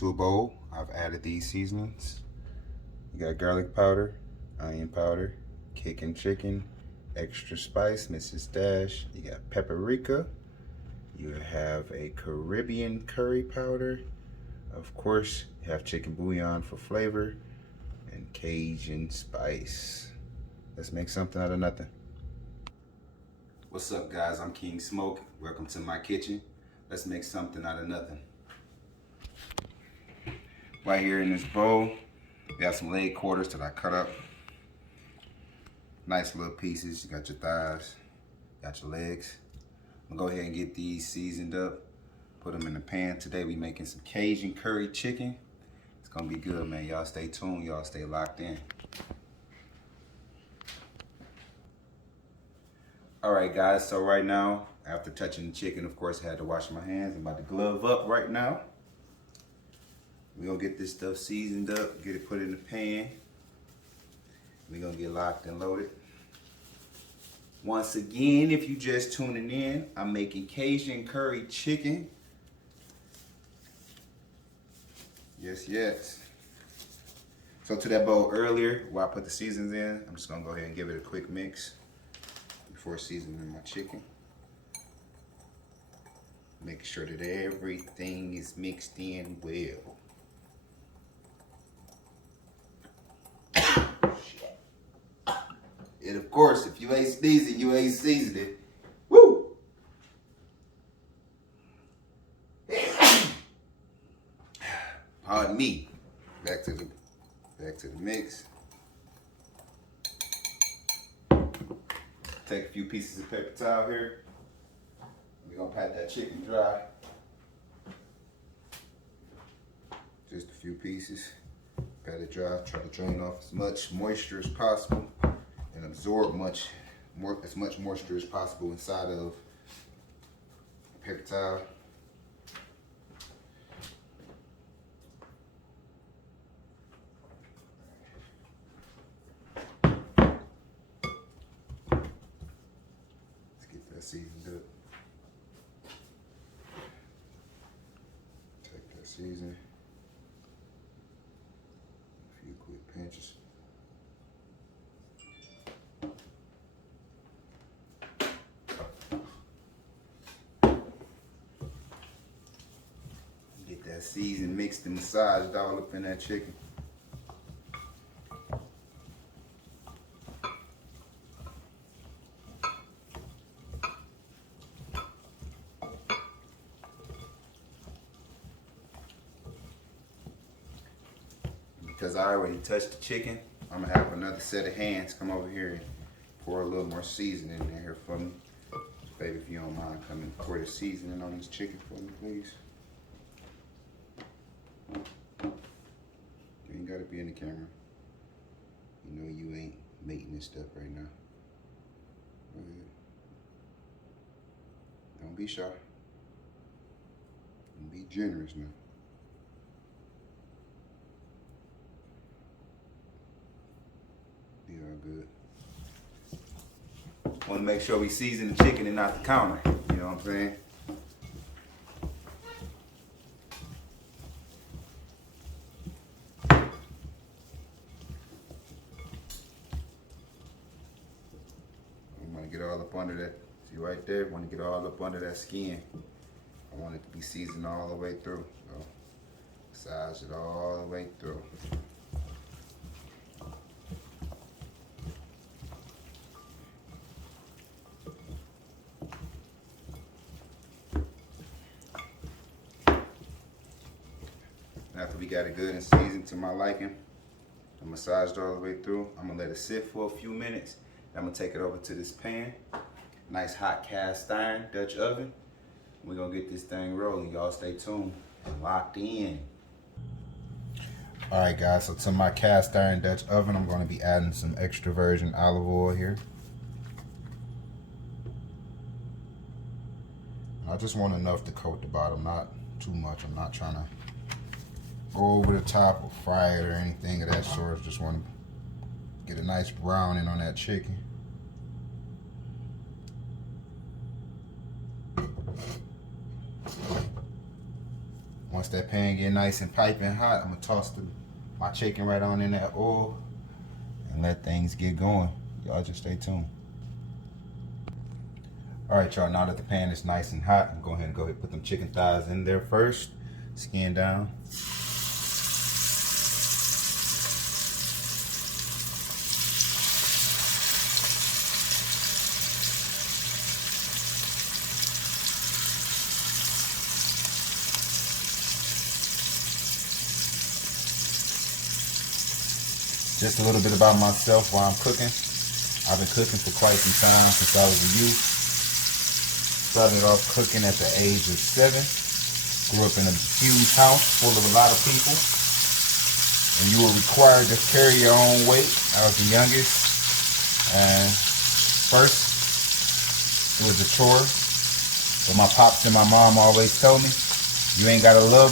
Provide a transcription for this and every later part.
To a bowl, I've added these seasonings. You got garlic powder, onion powder, kicking chicken, extra spice, Mrs. Dash. You got paprika. You have a Caribbean curry powder. Of course, you have chicken bouillon for flavor and Cajun spice. Let's make something out of nothing. What's up, guys? I'm King Smoke. Welcome to my kitchen. Let's make something out of nothing. Right here in this bowl, we have some leg quarters that I cut up. Nice little pieces. You got your thighs, got your legs. I'm gonna go ahead and get these seasoned up, put them in the pan. Today we making some Cajun curry chicken. It's gonna be good, man. Y'all stay tuned, y'all stay locked in. All right, guys, so right now, after touching the chicken, of course, I had to wash my hands. I'm about to glove up right now. We're gonna get this stuff seasoned up, get it put in the pan. We're gonna get locked and loaded. Once again, if you just tuning in, I'm making Cajun curry chicken. Yes, yes. So to that bowl earlier, where I put the seasons in, I'm just gonna go ahead and give it a quick mix before seasoning my chicken. Making sure that everything is mixed in well. And of course, if you ain't sneezing, you ain't seasoning. Woo! Pardon me. Back to the mix. Take a few pieces of paper towel here. We're gonna pat that chicken dry. Just a few pieces. Pat it dry. Try to drain off as much moisture as possible and absorb as much moisture as possible inside of the paper towel. Let's get that seasoned up. Take that seasoning. A few quick pinches. Get that season mixed and massaged all up in that chicken. Because I already touched the chicken, I'm gonna have another set of hands come over here and pour a little more seasoning in here for me. Baby, if you don't mind, come and pour the seasoning on this chicken for me, please. You ain't gotta be in the camera. You know you ain't making this stuff right now. Go ahead. Don't be shy. And be generous now. Be all good. Want to make sure we season the chicken and not the counter. You know what I'm saying? I want to get all up under that. See right there? Want to get all up under that skin. I want it to be seasoned all the way through. So massage it all the way through. After we got it good and seasoned to my liking, I massaged all the way through. I'm gonna let it sit for a few minutes. I'm gonna take it over to this pan. Nice hot cast iron Dutch oven. We're gonna get this thing rolling. Y'all stay tuned and locked in. All right, guys, so to my cast iron Dutch oven, I'm gonna be adding some extra virgin olive oil here. I just want enough to coat the bottom, not too much. I'm not trying to go over the top or fry it or anything of that sort. Just want to get a nice browning on that chicken. Once that pan get nice and piping hot, I'm gonna toss my chicken right on in that oil and let things get going. Y'all just stay tuned. All right, y'all, now that the pan is nice and hot, I'm going to go ahead and put them chicken thighs in there first. Skin down. Just a little bit about myself while I'm cooking. I've been cooking for quite some time, since I was a youth. Started off cooking at the age of 7. Grew up in a huge house full of a lot of people. And you were required to carry your own weight. I was the youngest. And first, it was a chore. But my pops and my mom always told me, you ain't gotta love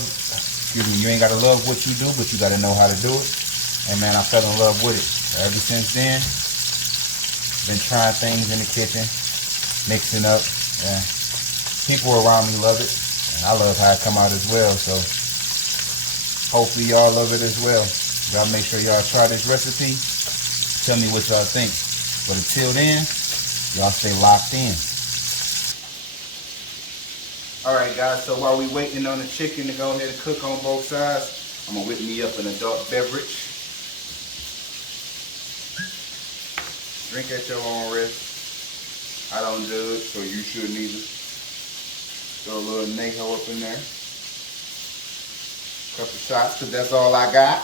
what you do, but you gotta know how to do it. And man, I fell in love with it. Ever since then, been trying things in the kitchen, mixing up. Yeah. People around me love it, and I love how it come out as well. So hopefully y'all love it as well. Y'all make sure y'all try this recipe. Tell me what y'all think. But until then, y'all stay locked in. All right, guys. So while we waiting on the chicken to go ahead and cook on both sides, I'm gonna whip me up an adult beverage. Drink at your own risk. I don't do it, so you shouldn't either. Throw a little Neho up in there. Couple shots, because that's all I got.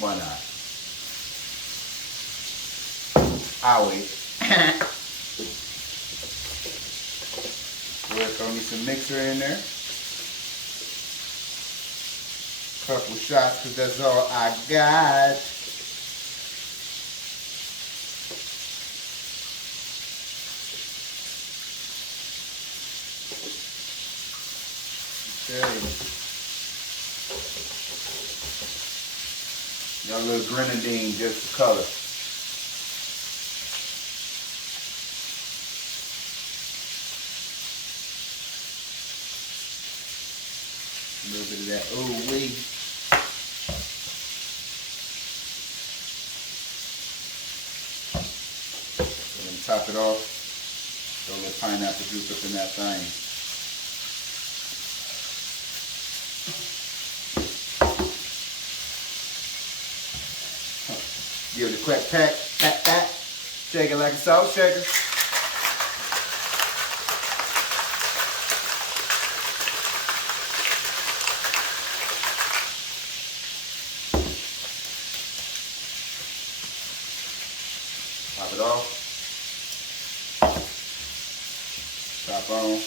Why not? I'll wait. We'll throw me some mixer in there. Couple shots, because that's all I got. Okay. Got a little grenadine just for color. A little bit of that ooh-wee. So then top it off. Throw a little pineapple juice up in that thing. Give it a quick pack, pat. Shake it like a salt shaker. Pop it off. Top on.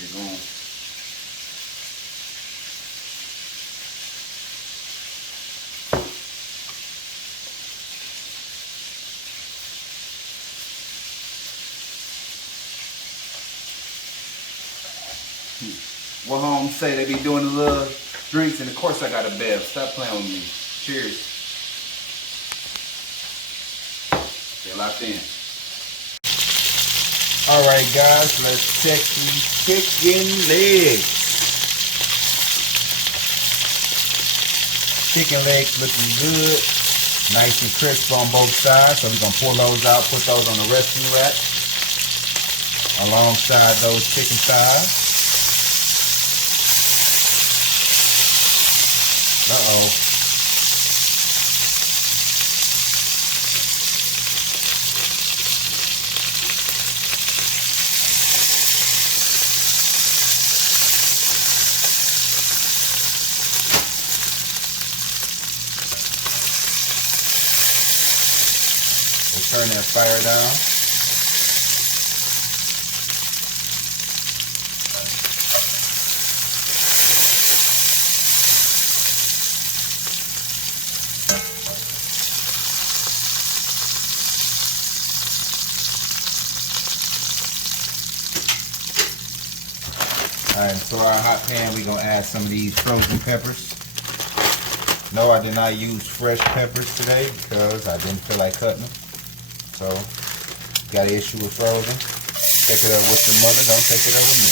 Get going. What home say they be doing the little drinks, and of course I got a bev. Stop playing with me. Cheers. Stay locked in. Alright guys, let's check these chicken legs. Chicken legs looking good. Nice and crisp on both sides. So we're going to pull those out, put those on the resting rack alongside those chicken thighs. Uh-oh. We'll turn that fire down. Alright, so our hot pan, we're going to add some of these frozen peppers. No, I did not use fresh peppers today because I didn't feel like cutting them. So, got an issue with frozen. Take it up with your mother, don't take it up with me.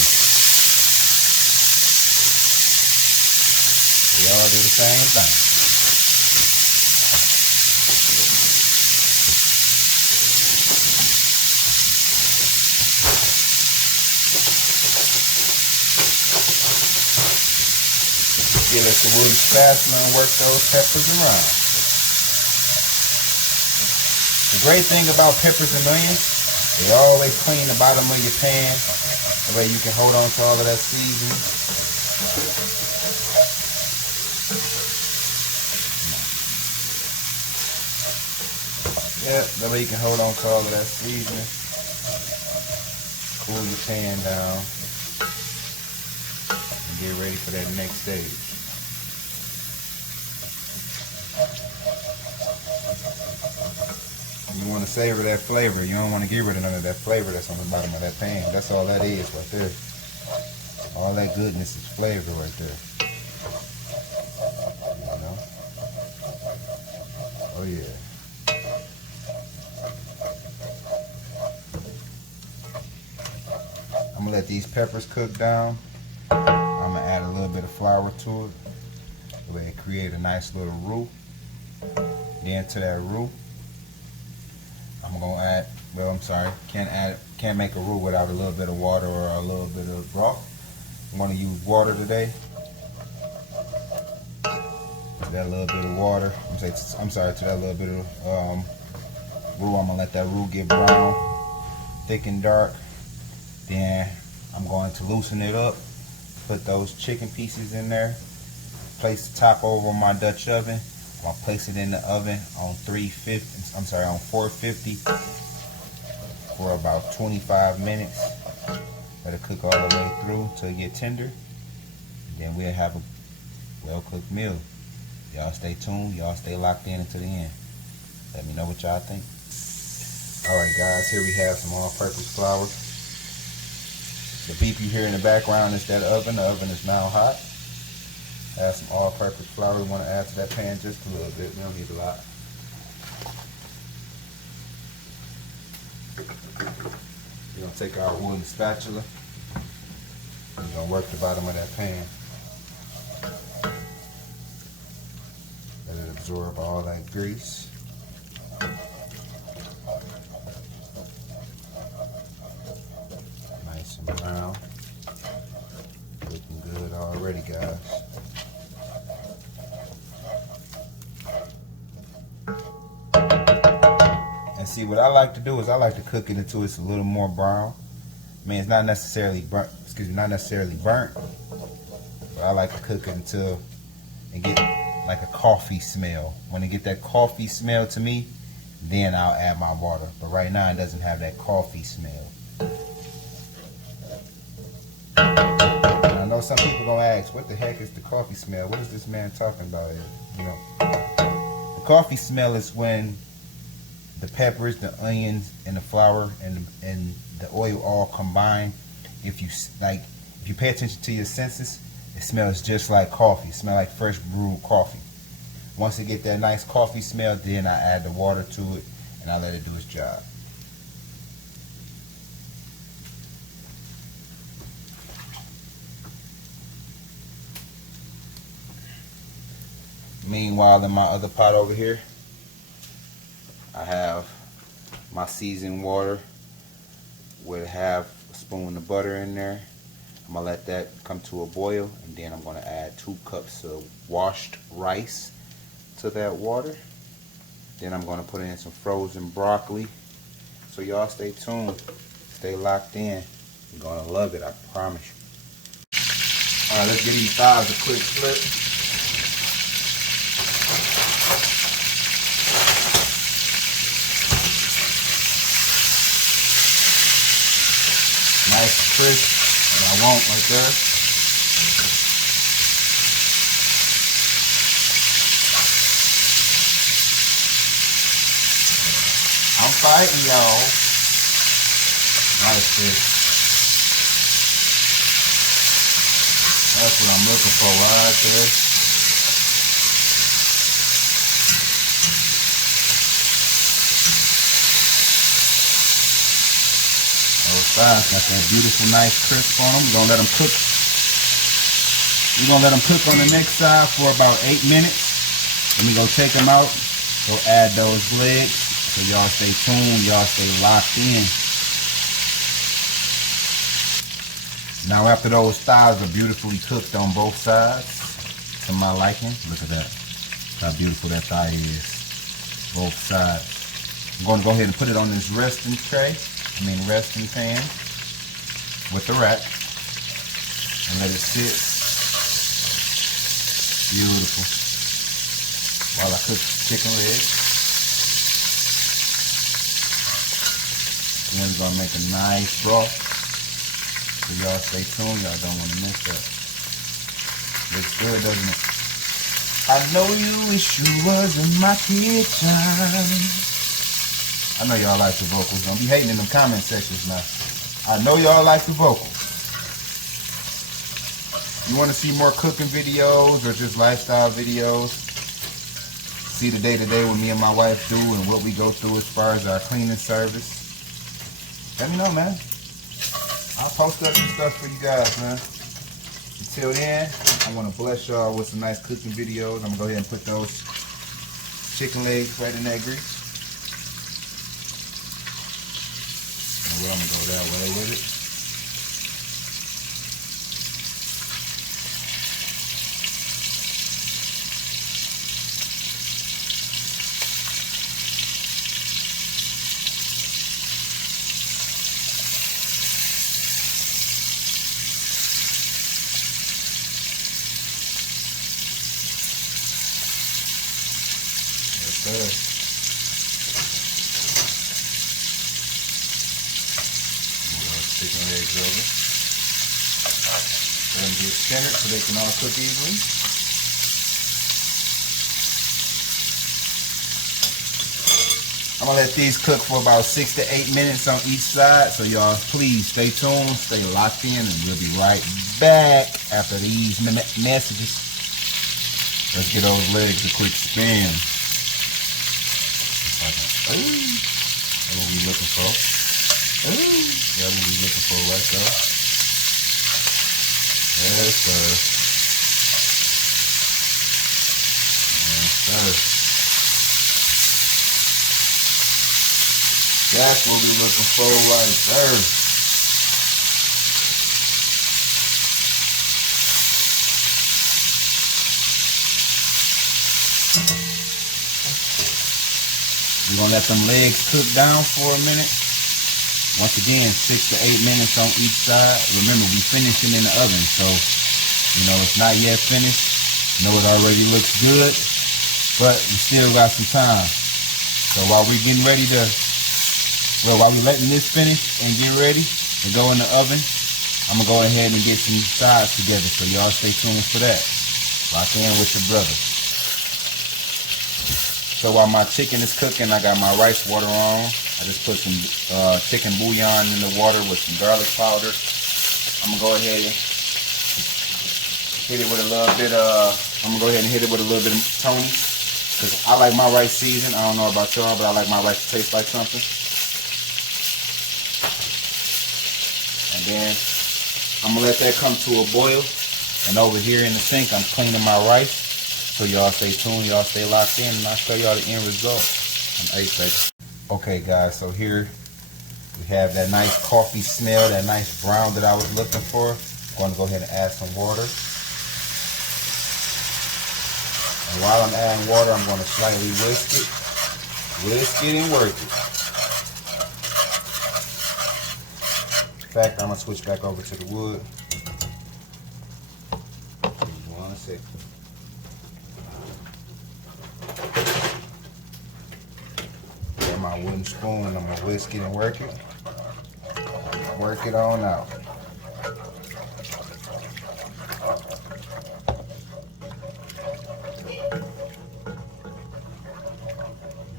We all do the same thing. Give us a wooden spatula and work those peppers around. The great thing about peppers and onions, they always clean the bottom of your pan. That way you can hold on to all of that seasoning. Yeah, that way you can hold on to all of that seasoning. Cool your pan down. And get ready for that next stage. You want to savor that flavor. You don't want to get rid of none of that flavor that's on the bottom of that pan. That's all that is right there. All that goodness is flavor right there. You know? Oh yeah. I'm going to let these peppers cook down. I'm going to add a little bit of flour to it. The way it create a nice little roux. Then to that roux, I'm gonna add, well, I'm sorry, can't make a roux without a little bit of water or a little bit of broth. I'm gonna use water today. To that little bit of water, to that little bit of roux, I'm gonna let that roux get brown, thick and dark. Then I'm going to loosen it up, put those chicken pieces in there, place the top over my Dutch oven. I'll place it in the oven on 450 for about 25 minutes. Let it cook all the way through till it get tender. And then we'll have a well-cooked meal. Y'all stay tuned. Y'all stay locked in until the end. Let me know what y'all think. Alright guys, here we have some all-purpose flour. The beep you hear in the background is that oven. The oven is now hot. Add some all-purpose flour. We want to add to that pan just a little bit. We don't need a lot. We're going to take our wooden spatula. We're going to work the bottom of that pan. Let it absorb all that grease. Nice and brown. Looking good already, guys. And see, what I like to do is I like to cook it until it's a little more brown. I mean, it's not necessarily burnt, but I like to cook it until it get like a coffee smell. When it get that coffee smell to me, then I'll add my water. But right now it doesn't have that coffee smell. And I know some people gonna ask, what the heck is the coffee smell? What is this man talking about? You know, the coffee smell is when the peppers, the onions, and the flour and the oil all combine. If you pay attention to your senses, it smells just like coffee. It smells like fresh brewed coffee. Once it get that nice coffee smell, then I add the water to it and I let it do its job. Meanwhile, in my other pot over here, I have my seasoned water with half a spoon of butter in there. I'm going to let that come to a boil, and then I'm going to add 2 cups of washed rice to that water. Then I'm going to put in some frozen broccoli. So y'all stay tuned. Stay locked in. You're going to love it, I promise you. Alright, let's give these thighs a quick flip. Nice crisp, what I want right there. I'm fighting, y'all. Nice crisp. That's what I'm looking for right there. sides. Got that beautiful, nice crisp on them. We're gonna let them cook. We're gonna let them cook on the next side for about 8 minutes. Then we go take them out. Go add those legs. So y'all stay tuned. Y'all stay locked in. Now after those thighs are beautifully cooked on both sides, to my liking, look at that. How beautiful that thigh is. Both sides. I'm going to go ahead and put it on this resting pan with the rack and let it sit. Beautiful. While I cook chicken legs. Then we're going to make a nice broth. So y'all stay tuned, y'all don't want to miss that. Looks good, doesn't it? I know you wish you was in my kitchen. I know y'all like the vocals. Don't be hating in them comment sections now. I know y'all like the vocals. You want to see more cooking videos or just lifestyle videos? See the day-to-day what me and my wife do and what we go through as far as our cleaning service? Let me know, man. I'll post up some stuff for you guys, man. Until then, I want to bless y'all with some nice cooking videos. I'm going to go ahead and put those chicken legs right in that grease. And we're going to go that way with it. Good. Chicken legs over. Let them get centered so they can all cook evenly. I'm gonna let these cook for about 6 to 8 minutes on each side. So y'all, please stay tuned, stay locked in, and we'll be right back after these messages. Let's get those legs a quick spin. Ooh, that's what we're looking for. Ooh, that's what we're looking for right there. Yes, sir. Yes, sir. That's what we're looking for right there. We're going to let them legs cook down for a minute. Once again, 6 to 8 minutes on each side. Remember, we finishing in the oven, so, you know, it's not yet finished. I know it already looks good, but we still got some time. So while we're getting ready to, while we're letting this finish and get ready to go in the oven, I'm going to go ahead and get some sides together. So y'all stay tuned for that. Lock in with your brother. So while my chicken is cooking, I got my rice water on. I just put some chicken bouillon in the water with some garlic powder. I'm gonna go ahead and hit it with a little bit of Tony, because I like my rice seasoned. I don't know about y'all, but I like my rice to taste like something. And then I'm gonna let that come to a boil. And over here in the sink, I'm cleaning my rice. So y'all stay tuned, y'all stay locked in, and I'll show y'all the end result in 8 seconds. Okay guys, so here we have that nice coffee smell, that nice brown that I was looking for. I'm going to go ahead and add some water. And while I'm adding water, I'm going to slightly whisk it and work it. In fact, I'm going to switch back over to the wood. 1 second. My wooden spoon, I'm gonna whisk it and work it. Work it on out.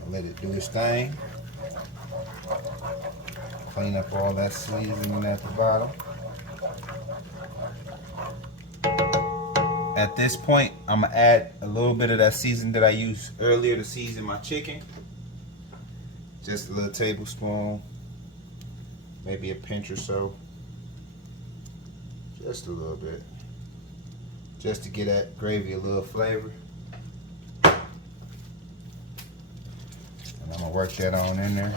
Let it do its thing. Clean up all that seasoning at the bottom. At this point, I'm gonna add a little bit of that seasoning that I used earlier to season my chicken. Just a little tablespoon. maybe a pinch or so. Just a little bit. Just to get that gravy a little flavor. And I'm gonna work that on in there.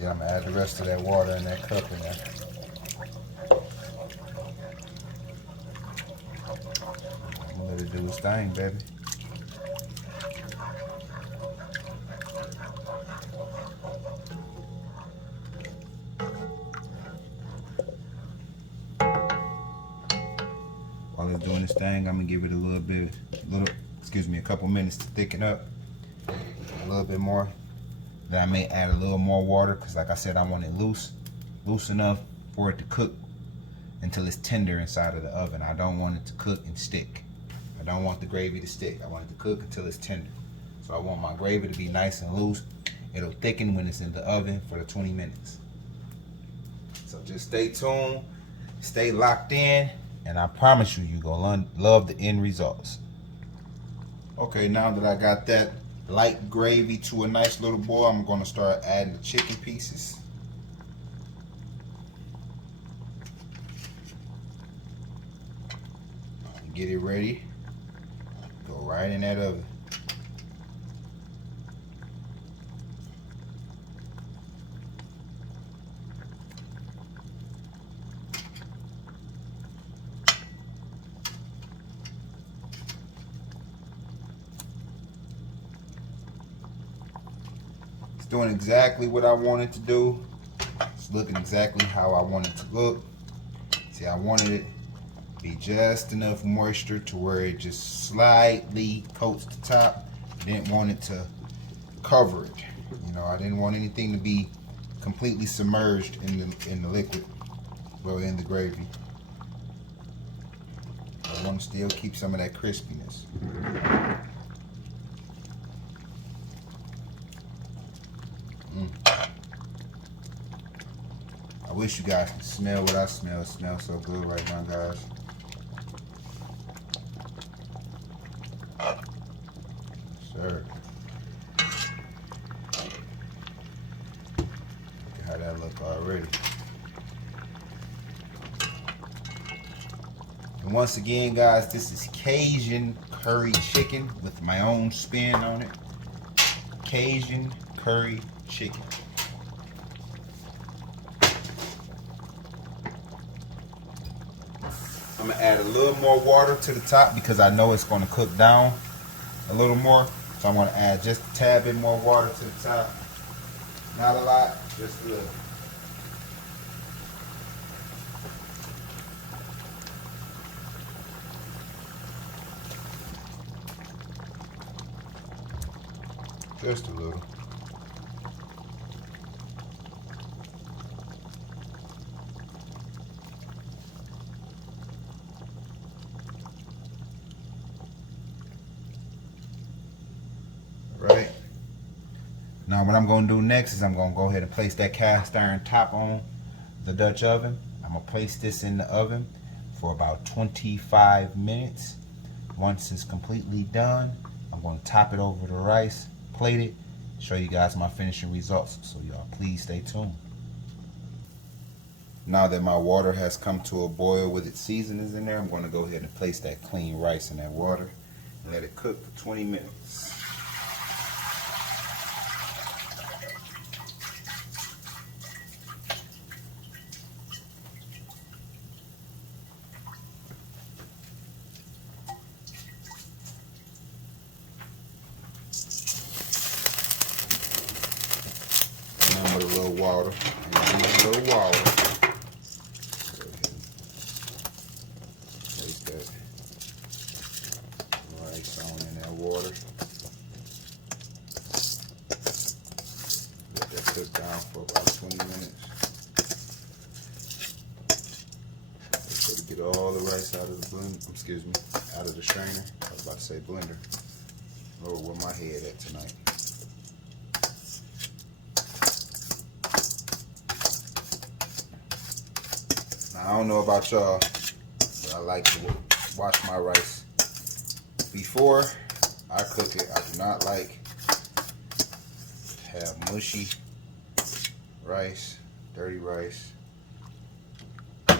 Yeah, I'm gonna add the rest of that water in that cup in there. I'm gonna let it do its thing, baby. While it's doing this thing, I'm gonna give it a couple minutes to thicken up a little bit more. Then I may add a little more water because, like I said, I want it loose enough for it to cook until it's tender inside of the oven. I don't want it to cook and stick. I don't want the gravy to stick. I want it to cook until it's tender. So I want my gravy to be nice and loose. It'll thicken when it's in the oven for the 20 minutes. So just stay tuned, stay locked in, and I promise you, you're gonna love the end results. Okay, now that I got that light gravy to a nice little boil, I'm gonna start adding the chicken pieces. Get it ready. Go right in that oven. Doing exactly what I wanted to do. It's looking exactly how I want it to look. See, I wanted it to be just enough moisture to where it just slightly coats the top. I didn't want it to cover it. You know, I didn't want anything to be completely submerged in the liquid, well, in the gravy. I want to still keep some of that crispiness. I wish you guys could smell what I smell. It smells so good right now, guys. Sir. Look at how that look already. And once again, guys, this is Cajun curry chicken with my own spin on it. Cajun curry chicken. I'm gonna add a little more water to the top because I know it's gonna cook down a little more. So I'm gonna add just a tad bit more water to the top. Not a lot, just a little. Just a little. Right. Now what I'm going to do next is I'm going to go ahead and place that cast iron top on the Dutch oven. I'm going to place this in the oven for about 25 minutes. Once it's completely done, I'm going to top it over the rice, plate it, show you guys my finishing results. So y'all please stay tuned. Now that my water has come to a boil with its seasonings in there, I'm going to go ahead and place that clean rice in that water and let it cook for 20 minutes. With a little water, a little water. Place that rice on in that water. Let that cook down for about 20 minutes. So to get all the rice out of the out of the strainer. I was about to say blender. Lord, where my head at tonight? I don't know about y'all, but I like to wash my rice before I cook it. I do not like to have mushy rice, dirty rice. I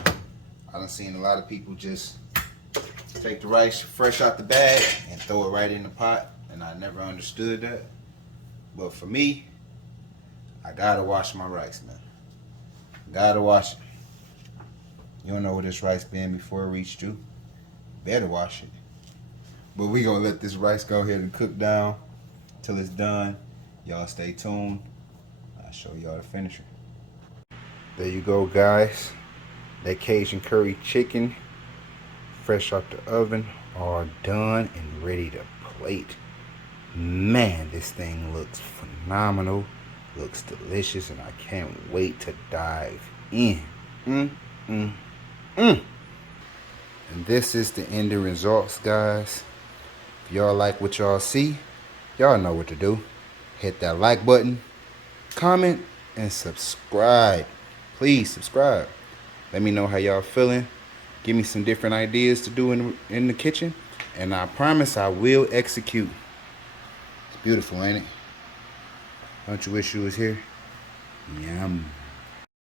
done seen a lot of people just take the rice fresh out the bag and throw it right in the pot, and I never understood that. But for me, I gotta wash my rice, man. Gotta wash it. You don't know where this rice been before it reached you. Better wash it. But we gonna let this rice go ahead and cook down till it's done. Y'all stay tuned. I'll show y'all the finisher. There you go, guys. That Cajun curry chicken, fresh out the oven, all done and ready to plate. Man, this thing looks phenomenal. Looks delicious, and I can't wait to dive in. And this is the ending results, guys. If y'all like what y'all see, y'all know what to do. Hit that like button, comment, and subscribe. Please subscribe. Let me know how y'all feeling. Give me some different ideas to do in the kitchen, and I promise I will execute. It's beautiful, ain't it? Don't you wish you was here? Yum.